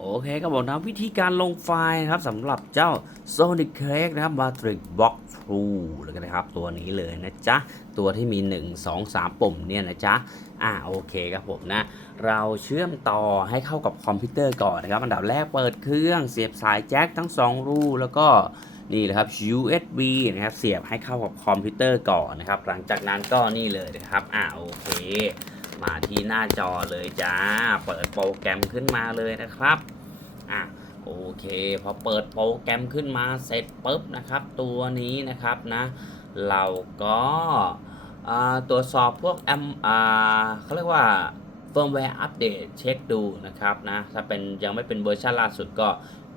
โอเคครับผมนะวิธีการลงไฟล์นะครับสำหรับเจ้า Sonic Crack นะครับ Matrix Box True แล้วกันนะครับ ตัวนี้เลยนะจ๊ะ ตัวที่มี 1 2 3 ปุ่มเนี่ยนะจ๊ะ อ่าโอเคครับผมนะ เราเชื่อมต่อให้เข้ากับคอมพิวเตอร์ก่อนนะครับ อันดับแรกเปิดเครื่องเสียบสายแจ็คทั้ง 2 รูแล้วก็นี่เลยครับ USB นะครับ เสียบให้เข้ากับคอมพิวเตอร์ก่อนนะครับ หลังจากนั้นก็นี่เลยนะครับ อ่าโอเค มาที่หน้าจอเลยจ้า เปิดโปรแกรมขึ้นมาเลยนะครับอะโอเค พอเปิดโปรแกรมขึ้นมาเสร็จปุ๊บนะครับ ตัวนี้นะครับนะ เราก็ตรวจสอบพวกแอมเขาเรียกว่าเฟิร์มแวร์อัปเดตเช็คดูนะครับนะถ้าเป็นยังไม่เป็นเวอร์ชันล่าสุดก็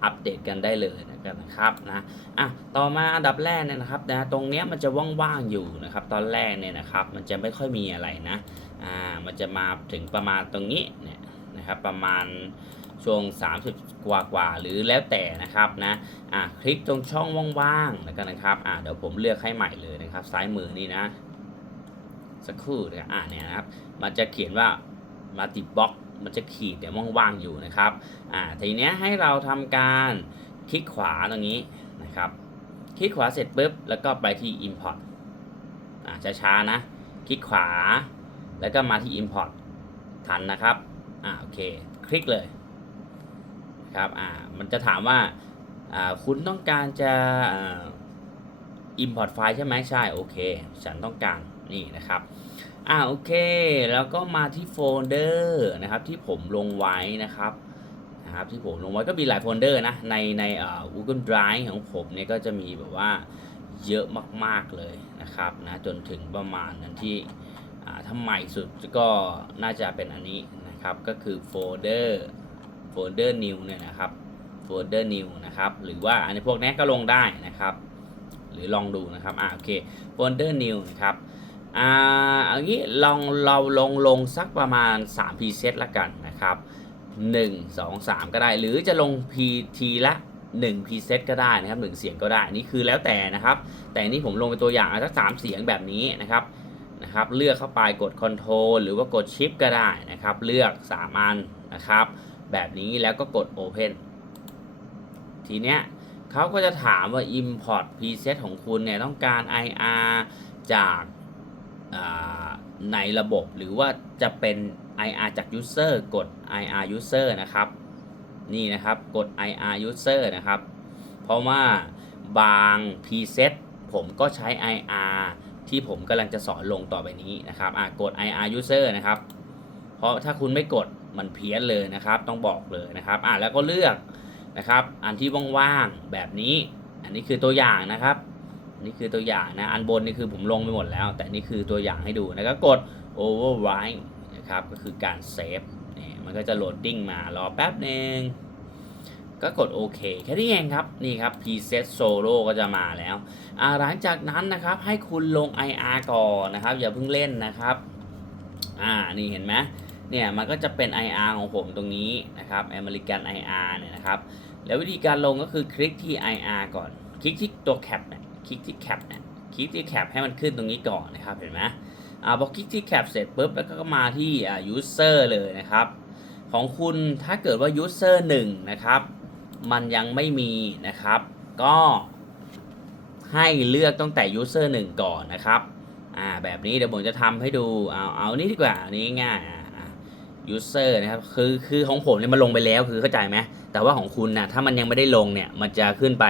อัปเดตกันได้เลยนะครับนะอะต่อมาอันดับแรกเนี่ยนะครับนะตรงเนี้ยมันจะว่างๆอยู่นะครับ ตอนแรกเนี่ยนะครับ มันจะไม่ค่อยมีอะไรนะ อ่ามันจะมาถึงประมาณตรงนี้เนี่ยนะครับประมาณช่วง 30 กว่ากว่าหรือแล้วแต่นะครับนะอ่าคลิกตรงช่องว่างๆแล้วกันนะครับอ่าเดี๋ยวผมเลือกให้ใหม่เลยนะครับ ซ้ายมือนี่นะ สักครู่นะอ่าเนี่ยนะครับ มันจะเขียนว่ามัลติบ็อกมันจะขีดเนี่ยว่างๆอยู่นะครับอ่าทีเนี้ยให้เราทำการคลิกขวาตรงนี้นะครับ คลิกขวาเสร็จปุ๊บแล้วก็ไปที่ Import อ่าช้าๆนะ คลิกขวา แล้วก็มาที่ Import ทันนะครับ อ่าโอเค คลิกเลยครับ อ่า มันจะถามว่า อ่า คุณต้องการจะอ่า import ไฟล์ใช่ไหมใช่ โอเค ฉันต้องการ นี่นะครับ อ่า โอเค แล้วก็มาที่โฟลเดอร์นะครับที่ผมลงไว้นะครับนะครับที่ผมลงไว้ก็มีหลายโฟลเดอร์นะในในเอ่อ Google Drive ของผมเนี่ยก็จะมีแบบว่าเยอะมาก ๆ เลยนะครับนะจนถึงประมาณนั้นที่ ถ้าใหม่สุดก็น่าจะเป็นอันนี้นะครับ ก็คือโฟลเดอร์โฟลเดอร์ new เนี่ยนะครับโฟลเดอร์ new นะครับ หรือว่าอันนี้พวกนี้ก็ลงได้นะครับ หรือลองดูนะครับ อ่าโอเคโฟลเดอร์ new นะครับ อ่าอันนี้ลองเราลงลงสักประมาณ3 preset ละกันนะครับ 1 2 3 ก็ได้ หรือจะลง pt ละ1 preset ก็ได้นะครับ 1 เสียงก็ได้ นี่คือแล้วแต่นะครับ แต่นี่ผมลงเป็นตัวอย่างเอาสัก3เสียงแบบนี้นะครับ นะครับ เลือกเข้าไปกด Ctrl หรือว่ากด Shift ก็ได้นะครับ เลือก3อันนะครับ แบบนี้แล้วก็กด Open ทีเนี้ยเขาก็จะถามว่า Import preset ของคุณเนี่ยต้องการ IR จากาในระบบหรือว่าจะเป็น IR จาก User กด IR User นะครับ นี่นะครับกด IR User นะครับ เพราะว่าบาง preset ผมก็ใช้ IR ที่ผมกำลังจะสอนลงต่อไปนี้นะครับอะกด IR User นะครับ เพราะถ้าคุณไม่กดมันเพี้ยนเลยนะครับ ต้องบอกเลยนะครับอะแล้วก็เลือกนะครับ อันที่ว่างๆแบบนี้ อันนี้คือตัวอย่างนะครับนี่คือตัวอย่างนะ อันบนนี่คือผมลงไปหมดแล้ว แต่นี่คือตัวอย่างให้ดูนะก็กด override นะครับ ก็คือการเซฟนี่มันก็จะโหลดดิ้งมารอแป๊บหนึ่ง ก็กดโอเคแค่นี้เองครับนี่ครับ preset solo ก็จะมาแล้วหลังจากนั้นนะครับให้คุณลง IR ก่อนนะครับ อย่าเพิ่งเล่นนะครับอ่านี่เห็นไหมเนี่ยมันก็จะเป็น IR ของผมตรงนี้นะครับ American IR เนี่ยนะครับแล้ววิธีการลงก็คือคลิกที่ IR ก่อน คลิกที่ตัว cap เนี่ยคลิกที่ cap เนี่ยคลิกที่ cap ให้มันขึ้นตรงนี้ก่อนนะครับเห็นไหมอ่าพอคลิกที่ cap เสร็จปุ๊บแล้วก็มาที่อ่า user เลยนะครับ ของคุณถ้าเกิดว่า user 1นะครับ มันยังไม่มีนะครับ ก็ให้เลือกตั้งแต่ user 1 ก่อนนะครับอ่าแบบนี้เดี๋ยวผมจะทำให้ดูเอาเอานี่ดีกว่าอันนี้ง่ายอ่าอ่า user นะครับคือคือของผมเนี่ยมันลงไปแล้วคือเข้าใจไหมแต่ว่าของคุณนะถ้ามันยังไม่ได้ลงเนี่ยมันจะขึ้นไป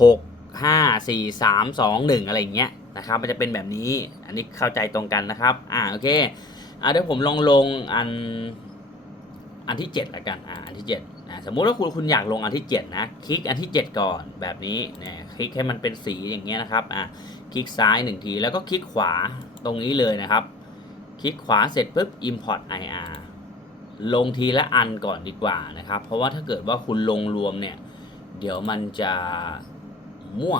6 5 4 3 2 1 อะไรอย่างเงี้ยนะครับมันจะเป็นแบบนี้อันนี้เข้าใจตรงกันนะครับอ่าโอเคอ่าเดี๋ยวผมลองลงอัน อันที่7ละกันอ่าอันที่7นะสมมุติว่าคุณคุณอยากลงอันที่7นะคลิกอันที่ 7 ก่อนแบบนี้เนี่ยคลิกให้มันเป็นสีอย่างเงี้ยนะครับอ่าคลิกซ้าย1ทีแล้วก็คลิกขวาตรงนี้เลยนะครับ คลิกขวาเสร็จปุ๊บ import IR ลงทีละอันก่อนดีกว่านะครับ เพราะว่าถ้าเกิดว่าคุณลงรวมเนี่ย เดี๋ยวมันจะมั่ว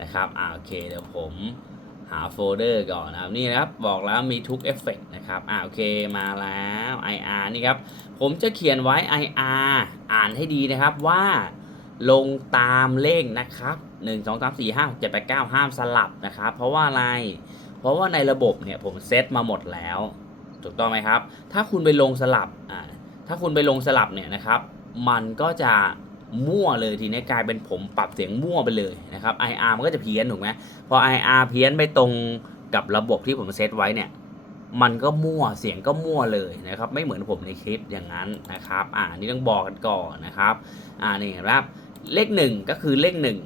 นะครับอ่าโอเคเดี๋ยวผม หาโฟลเดอร์ก่อนนะครับนี่นะครับบอกแล้วมีทุกเอฟเฟกนะครับอ่าโอเคมาแล้ว IR นี่ครับผมจะเขียนไว้ IR อ่านให้ดีนะครับว่าลงตามเลขนะครับ 1 2 3 4 5 7 8 9 ห้ามสลับนะครับ เพราะว่าอะไร เพราะว่าในระบบเนี่ยผมเซตมาหมดแล้ว ถูกต้องไหมครับ ถ้าคุณไปลงสลับอ่าถ้าคุณไปลงสลับเนี่ยนะครับ มันก็จะ มั่วเลยทีนี้กลายเป็นผมปรับเสียงมั่วไปเลยนะครับ IR มันก็จะเพี้ยนถูกไหมพอ IR เพี้ยนไปตรงกับระบบที่ผมเซตไว้เนี่ยมันก็มั่วเสียงก็มั่วเลยนะครับไม่เหมือนผมในคลิปอย่างนั้นนะครับอ่านี่ต้องบอกกันก่อนนะครับอ่านี่ครับเลขหนึ่งก็คือเลขหนึ่ง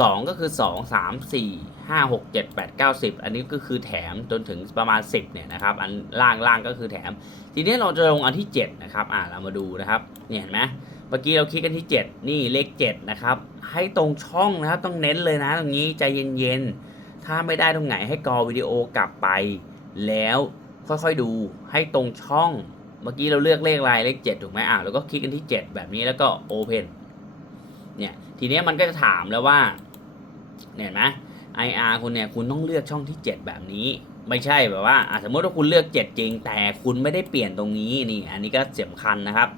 สองก็คือสองสามสี่ห้าหกเจ็ดแปดเก้าสิบอันนี้ก็คือแถมจนถึงประมาณสิบเนี่ยนะครับอันล่างล่างก็คือแถม ทีนี้เราจะลงอันที่เจ็ดนะครับอ่าเรามาดูนะครับเนี่ยเห็นไหม เมื่อกี้เราคลิกกันที่ 7 นี่เลข7นะครับให้ตรงช่องนะครับต้องเน้นเลยนะตรงนี้ใจเย็นๆ ถ้าไม่ได้ตรงไหนให้กอวิดีโอกลับไป แล้วค่อยๆดูให้ตรงช่อง เมื่อกี้เราเลือกเลขอะไรเลข7ถูกไหมอ่าแล้วก็คลิกกันที่ 7 แบบนี้แล้วก็ Open เนี่ยทีนี้มันก็จะถามแล้วว่าเห็นไหม IR คุณเนี่ยคุณต้องเลือกช่องที่ 7 แบบนี้ ไม่ใช่แบบว่าสมมติว่าคุณเลือก 7 จริง แต่คุณไม่ได้เปลี่ยนตรงนี้นี่ อันนี้ก็สำคัญนะครับ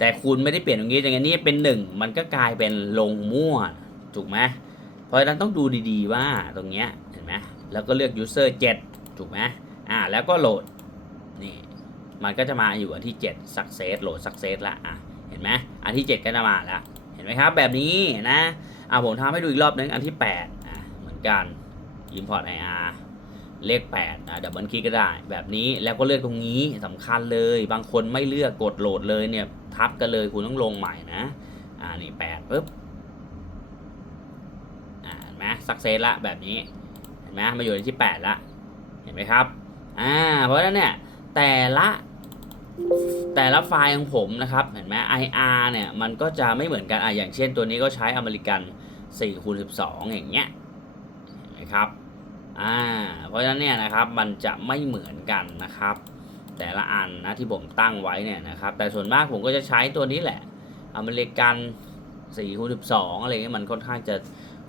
แต่คุณไม่ได้เปลี่ยนตรงนี้อย่างนี้เป็น1มันก็กลายเป็นลงมั่วถูกไหมเพราะฉะนั้นต้องดูดีๆว่าตรงเนี้ยเห็นไหมแล้วก็เลือก user 7 ถูกไหมอ่าแล้วก็โหลดนี่มันก็จะมาอยู่อันที่ 7 success โหลด success ละอะเห็นไหมอันที่ 7 ก็จะมาล้วเห็นไหมครับแบบนี้นะอ่าผมทำให้ดูอีกรอบนึงอันที่8อะเหมือนกัน import ir เลข8อะดับเบิลคลิกก็ได้ แบบนี้แล้วก็เลือกตรงนี้สำคัญเลย บางคนไม่เลือกกดโหลดเลยเนี่ยทับกันเลยคุณต้องลงใหม่นะ อ่านี่8ปุ๊บอ่าเห็นไหมสักเซสละแบบนี้เห็นไหมมาอยู่ในที่ 8 ละ เห็นไหมครับอ่าเพราะฉะนั้นเนี่ยแต่ละแต่ละไฟล์ของผมนะครับ เห็นไหม IR เนี่ย มันก็จะไม่เหมือนกันอะอย่างเช่นตัวนี้ก็ใช้อเมริกัน4คูณ12 อย่างเงี้ยเห็นไหมครับ อ่าเพราะฉะนั้นเนี่ยนะครับมันจะไม่เหมือนกันนะครับ แต่ละอันนะที่ผมตั้งไว้เนี่ยนะครับแต่ส่วนมากผมก็จะใช้ตัวนี้แหละอเมริกัน4คูณ12อะไรเงี้ยมันค่อนข้างจะ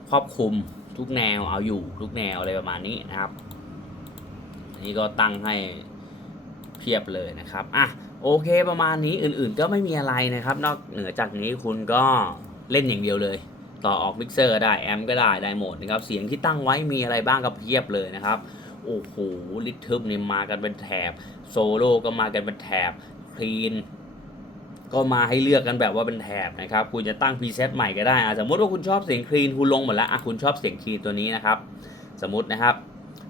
ครอบคลุมทุกแนวเอาอยู่ทุกแนวอะไรประมาณนี้นะครับนนี้ก็ตั้งให้เพียบเลยนะครับอะโอเคประมาณนี้อื่นๆก็ไม่มีอะไรนะครับ นอกเหนือจากนี้คุณก็เล่นอย่างเดียวเลย ต่อออกมิกเซอร์ได้แอมก็ได้ได้หมดนะครับเสียงที่ตั้งไว้มีอะไรบ้างก็เพียบเลยนะครับโอ้โหลิทึมนี่มากันเป็นแถบโซโล่ก็มากันเป็นแถบคลีนก็มาให้เลือกกันแบบว่าเป็นแถบนะครับคุณจะตั้งพรีเซตใหม่ก็ได้สมมติว่าคุณชอบเสียงคลีนคุณลงหมดแล้วอะคุณชอบเสียงคลีนตัวนี้นะครับ สมมตินะครับ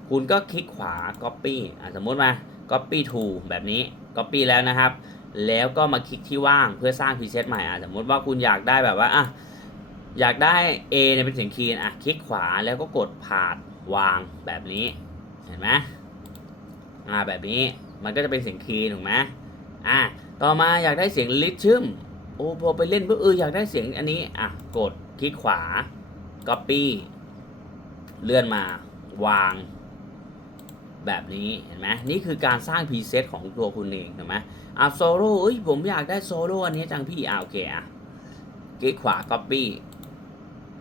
คุณก็คลิกขวา Copy อะสมมติมา Copy to แบบนี้ Copy แล้วนะครับ แล้วก็มาคลิกที่ว่างเพื่อสร้างพรีเซตใหม่อะสมมติว่าคุณอยากได้แบบว่าอะ อยากได้ A เนี่ยเป็นเสียงคีนอะ คลิกขวาแล้วก็กดผ่านวางแบบนี้ เห็นไหมอ่าแบบนี้มันก็จะเป็นเสียงคีนถูกไหมอะต่อมาอยากได้เสียงลิทชึมโอ้พอไปเล่นปุ๊บเอออยากได้เสียงอันนี้อะกดคลิกขวา Copy เลื่อนมาวางแบบนี้เห็นไหมนี่คือการสร้างพรีเซตของตัวคุณเองเห็นไหมอะโซโล่เอ้ยผมอยากได้โซโล่อันนี้จังพี่อะโอเคอะคลิกขวา Copy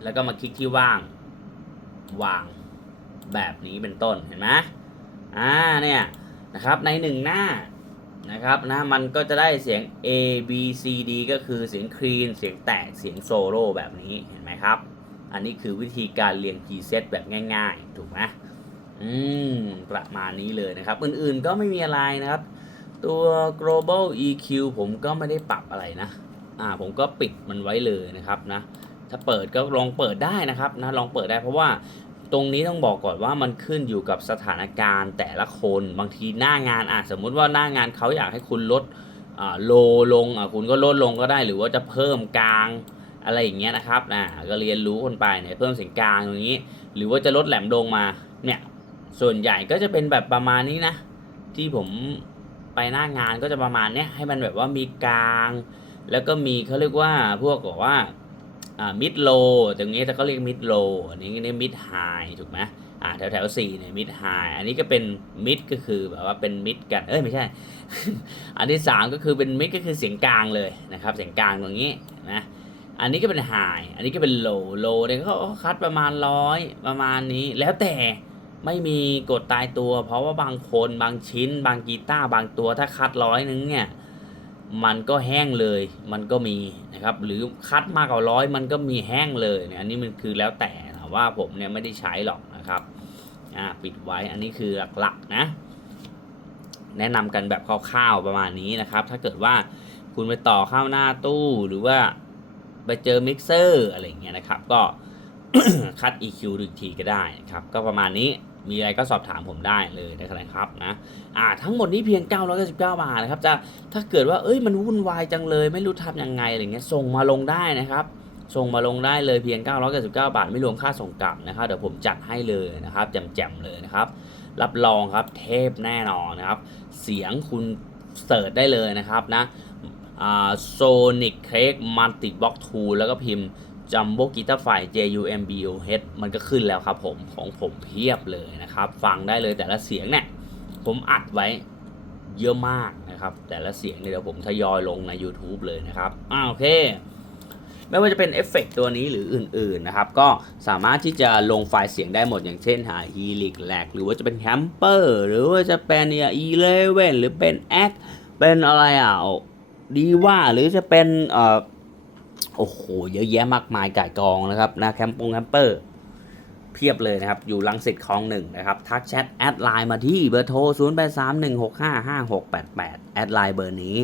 แล้วก็มาคลิกที่ว่าง วางแบบนี้เป็นต้นเห็นไหมอ่าเนี่ยนะครับในหนึ่งหน้านะครับนะมันก็จะได้เสียง A B C D ก็คือเสียงคลีนเสียงแตกเสียงโซโล่แบบนี้เห็นไหมครับ อันนี้คือวิธีการเรียงพรีเซตแบบง่ายๆ ถูกไหมอืมประมาณนี้เลยนะครับ อื่นๆก็ไม่มีอะไรนะครับ ตัว global EQ ผมก็ไม่ได้ปรับอะไรนะ อ่าผมก็ปิดมันไว้เลยนะครับนะ ถ้าเปิดก็ลองเปิดได้นะครับนะลองเปิดได้เพราะว่าตรงนี้ต้องบอกก่อนว่ามันขึ้นอยู่กับสถานการณ์แต่ละคนบางทีหน้างานอะสมมุติว่าหน้างานเขาอยากให้คุณลดโลลงอะคุณก็ลดลงก็ได้หรือว่าจะเพิ่มกลางอะไรอย่างเงี้ยนะครับนะก็เรียนรู้คนไปเนี่ยเพิ่มเสียงกลางตรงนี้ หรือว่าจะลดแหลมลงมาเนี่ยส่วนใหญ่ก็จะเป็นแบบประมาณนี้นะ ที่ผมไปหน้างานก็จะประมาณเนี้ยให้มันแบบว่ามีกลาง แล้วก็มีเขาเรียกว่าพวกบอกว่าอ่า มิดโลตรงนี้ถ้าเขาเรียกมิดโลอันนี้นี่มิดไฮถูกไหมอ่าแถวแถวสี่เนี่ยมิดไฮอันนี้ก็เป็นมิดก็คือแบบว่าเป็นมิดกันเอ้ยไม่ใช่ อันที่สามก็คือเป็นมิดก็คือเสียงกลางเลยนะครับเสียงกลางตรงนี้นะอันนี้ก็เป็นไฮอันนี้ก็เป็นโลโลเนี่ยเขาคัดประมาณร้อยประมาณนี้ แล้วแต่ไม่มีกฎตายตัว เพราะว่าบางคนบางชิ้น บางกีตาร์บางตัวถ้าคัดร้อยนึงเนี่ย มันก็แห้งเลยมันก็มีนะครับ หรือคัดมากกว่าร้อยมันก็มีแห้งเลยเนี่ยอันนี้มันคือแล้วแต่นะว่าผมเนี่ยไม่ได้ใช้หรอกนะครับอ่าปิดไว้อันนี้คือหลักๆนะ แนะนำกันแบบคร่าวๆประมาณนี้นะครับ ถ้าเกิดว่าคุณไปต่อเข้าหน้าตู้หรือว่าไปเจอมิกเซอร์อะไรเงี้ยนะครับ ก็คัด EQ ดูอีกทีก็ได้นะครับ ก็ประมาณนี้ มีอะไรก็สอบถามผมได้เลยนะครับนะอ่าทั้งหมดนี้เพียง 999 บาทนะครับจะถ้าเกิดว่าเอ้ยมันวุ่นวายจังเลย ไม่รู้ทำยังไงอะไรเงี้ยส่งมาลงได้นะครับส่งมาลงได้เลยเพียง 999 บาท ไม่รวมค่าส่งกลับนะครับเดี๋ยวผมจัดให้เลยนะครับแจ่มๆเลยนะครับ รับรองครับเทพแน่นอนนะครับ เสียงคุณเสิร์ชได้เลยนะครับนะอ่า Sonic Cake Multi Box 2แล้วก็พิมพ์ Jumbo Guitar f i J U M B O H มันก็ขึ้นแล้วครับผมของผมเพียบเลยนะครับ ฟังได้เลยแต่ละเสียงเนี่ย ผมอัดไว้เยอะมากนะครับ แต่ละเสียงเนี่ยเดี๋ยวผมทยอยลงใน YouTube เลยนะครับอ่าโอเค ไม่ว่าจะเป็นเอฟเฟกต์ตัวนี้หรืออื่นๆนะครับ ก็สามารถที่จะลงไฟล์เสียงได้หมดอย่างเช่นหา Helix Lag หรือว่าจะเป็น Camper หรือว่าจะเป็นเนี่ย Eleven หรือเป็น Act เป็นอะไรอะดีว่าหรือจะเป็นเอ่อ โอ้โห เยอะแยะมากมายก่ายกองนะครับนะแคมปงแคมเปอร์ เพียบเลยนะครับ อยู่ลังสิตคลองหนึ่งนะครับ ทักแชทแอดไลน์มาที่เบอร์โทร 0 8 3 1 6 5 5 6 8 8 แอดไลน์เบอร์นี้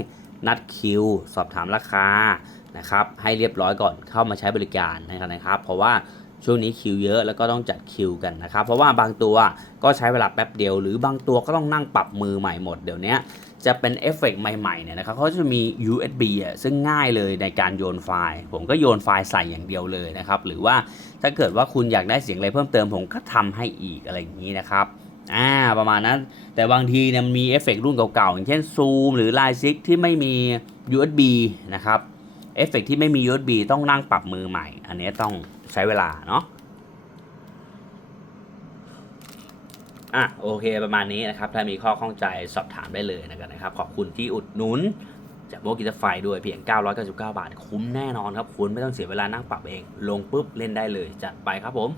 นัดคิว สอบถามราคานะครับ ให้เรียบร้อยก่อนเข้ามาใช้บริการนะครับ เพราะว่าช่วงนี้คิวเยอะแล้วก็ต้องจัดคิวกันนะครับ เพราะว่าบางตัวก็ใช้เวลาแป๊บเดียว หรือบางตัวก็ต้องนั่งปรับมือใหม่หมดเดี๋ยวนี้ จะเป็นเอฟเฟกต์ใหม่ๆเนี่ยนะครับเขาจะมี USB อะซึ่งง่ายเลยในการโยนไฟล์ ผมก็โยนไฟล์ใส่อย่างเดียวเลยนะครับ หรือว่าถ้าเกิดว่าคุณอยากได้เสียงอะไรเพิ่มเติมผมก็ทำให้อีกอะไรอย่างนี้นะครับอ่าประมาณนั้นแต่บางทีเนี่ยมีเอฟเฟกต์รุ่นเก่าๆ อย่างเช่น Zoom หรือ Line 6ที่ไม่มี USB นะครับเอฟเฟกต์ที่ไม่มี USB ต้องนั่งปรับมือใหม่ อันนี้ต้องใช้เวลาเนาะ อะโอเคประมาณนี้นะครับ ถ้ามีข้อข้องใจสอบถามได้เลยนะครับ ขอบคุณที่อุดหนุนจากโบกิตาไฟด้วยเพียง 999 บาท คุ้มแน่นอนครับ คุณไม่ต้องเสียเวลานั่งปรับเอง ลงปุ๊บเล่นได้เลย จัดไปครับผม